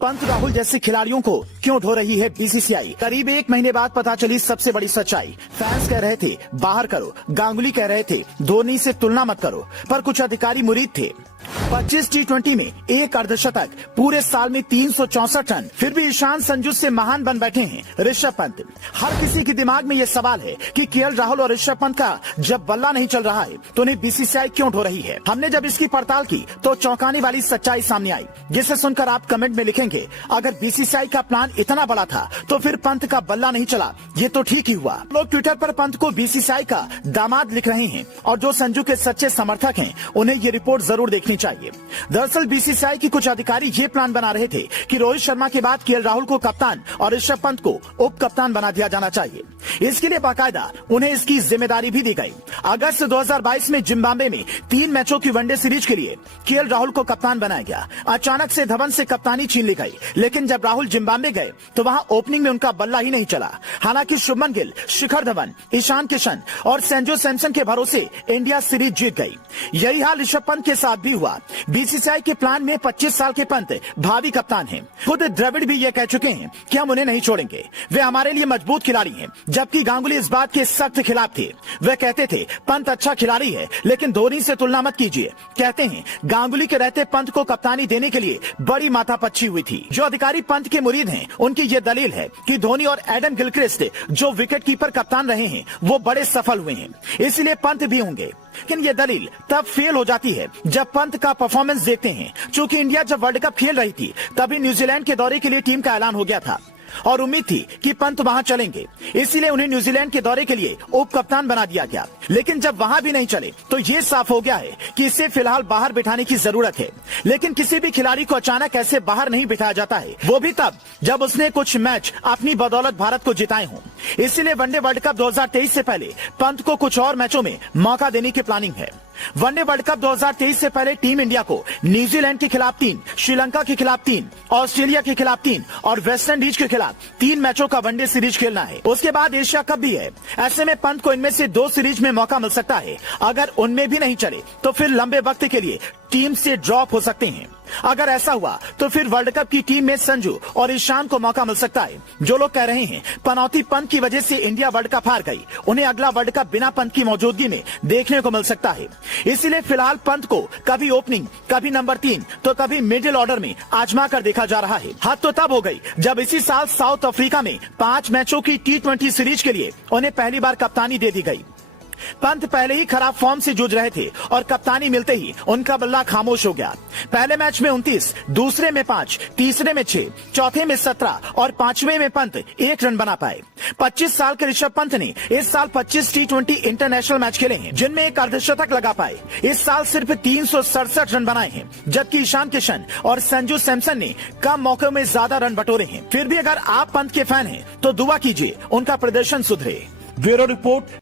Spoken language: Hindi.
पंत राहुल जैसे खिलाड़ियों को क्यों ढो रही है बीसीसीआई? करीब एक महीने बाद पता चली सबसे बड़ी सच्चाई। फैंस कह रहे थे बाहर करो, गांगुली कह रहे थे धोनी से तुलना मत करो, पर कुछ अधिकारी मुरीद थे। 25 टी20 में एक अर्धशतक, पूरे साल में 364 रन, फिर भी ईशान संजू से महान बन बैठे हैं ऋषभ पंत। हर किसी के दिमाग में ये सवाल है कि केएल राहुल और ऋषभ पंत का जब बल्ला नहीं चल रहा है तो उन्हें बीसीसीआई क्यों ढो रही है। हमने जब इसकी पड़ताल की तो चौंकाने वाली सच्चाई सामने आई, जिसे सुनकर आप कमेंट में लिखेंगे अगर बीसीसीआई का प्लान इतना बड़ा था तो फिर पंत का बल्ला नहीं चला, ये तो ठीक ही हुआ। लोग ट्विटर पर पंत को बीसीसीआई का दामाद लिख रहे हैं और जो संजू के सच्चे समर्थक हैं उन्हें ये रिपोर्ट जरूर देखनी चाहिए। दरअसल बीसीसीआई की कुछ अधिकारी ये प्लान बना रहे थे कि रोहित शर्मा के बाद केएल राहुल को कप्तान और ऋषभ पंत को उप कप्तान बना दिया जाना चाहिए। इसके लिए बाकायदा उन्हें इसकी जिम्मेदारी भी दी गई। अगस्त 2022 में जिम्बाब्वे में 3 मैचों की वनडे सीरीज के लिए केएल राहुल को कप्तान बनाया गया। अचानक से धवन से कप्तानी छीन ली गई, लेकिन जब राहुल जिम्बाब्वे गए तो वहां ओपनिंग में उनका बल्ला ही नहीं चला। हालांकि शुभमन गिल, शिखर धवन, ईशान किशन और संजू सैमसन के भरोसे इंडिया सीरीज जीत गई। यही हाल ऋषभ पंत के साथ भी हुआ। बीसीसीआई के प्लान में 25 साल के पंत भावी कप्तान हैं। खुद द्रविड़ भी ये कह चुके हैं कि हम उन्हें नहीं छोड़ेंगे, वे हमारे लिए मजबूत खिलाड़ी हैं। जबकि गांगुली इस बात के सख्त खिलाफ थे। वे कहते थे पंत अच्छा खिलाड़ी है लेकिन धोनी से तुलना मत कीजिए। कहते हैं गांगुली के रहते पंत को कप्तानी देने के लिए बड़ी माथापच्ची हुई थी। जो अधिकारी पंत के मुरीद हैं उनकी ये दलील है कि धोनी और एडम गिलक्रिस्ट जो विकेट कीपर कप्तान रहे हैं वो बड़े सफल हुए हैं, इसलिए पंत भी होंगे। लेकिन ये दलील तब फेल हो जाती है जब पंत का परफॉर्मेंस देखते हैं। चूंकि इंडिया जब वर्ल्ड कप खेल रही थी तभी न्यूजीलैंड के दौरे के लिए टीम का ऐलान हो गया था और उम्मीद थी कि पंत वहां चलेंगे, इसीलिए उन्हें न्यूजीलैंड के दौरे के लिए उप कप्तान बना दिया गया। लेकिन जब वहां भी नहीं चले तो ये साफ हो गया है कि इसे फिलहाल बाहर बिठाने की जरूरत है। लेकिन किसी भी खिलाड़ी को अचानक ऐसे बाहर नहीं बिठाया जाता है, वो भी तब जब उसने कुछ मैच अपनी बदौलत भारत को जिताए हों। इसीलिए वनडे वर्ल्ड कप 2023 से पहले पंत को कुछ और मैचों में मौका देने की प्लानिंग है। वनडे वर्ल्ड कप 2023 से पहले टीम इंडिया को न्यूजीलैंड के खिलाफ 3, श्रीलंका के खिलाफ 3, ऑस्ट्रेलिया के खिलाफ 3 और वेस्ट इंडीज के खिलाफ 3 मैचों का वनडे सीरीज खेलना है। उसके बाद एशिया कप भी है। ऐसे में पंत को इनमें से 2 सीरीज में मौका मिल सकता है। अगर उनमें भी नहीं चले तो फिर लंबे वक्त के लिए टीम से ड्रॉप हो सकते हैं। अगर ऐसा हुआ तो फिर वर्ल्ड कप की टीम में संजू और ईशान को मौका मिल सकता है। जो लोग कह रहे हैं पनौती पंत की वजह से इंडिया वर्ल्ड कप हार गई, उन्हें अगला वर्ल्ड कप बिना पंत की मौजूदगी में देखने को मिल सकता है। इसीलिए फिलहाल पंत को कभी ओपनिंग, कभी नंबर 3 तो कभी मिडिल ऑर्डर में आजमा कर देखा जा रहा है। हद तो तब हो गई जब इसी साल साउथ अफ्रीका में 5 मैचों की टी20 सीरीज के लिए उन्हें पहली बार कप्तानी दे दी गई। पंत पहले ही खराब फॉर्म से जूझ रहे थे और कप्तानी मिलते ही उनका बल्ला खामोश हो गया। पहले मैच में 29, दूसरे में 5, तीसरे में 6, चौथे में 17 और 5वें में पंत 1 रन बना पाए। 25 साल के ऋषभ पंत ने इस साल 25 टी20 इंटरनेशनल मैच खेले हैं, जिनमें एक अर्धशतक लगा पाए। इस साल सिर्फ 367 रन बनाए हैं, जबकि ईशान किशन और संजू सैमसन ने कम मौकों में ज्यादा रन बटोरे हैं। फिर भी अगर आप पंत के फैन हैं तो दुआ कीजिए उनका प्रदर्शन सुधरे। Bureau report.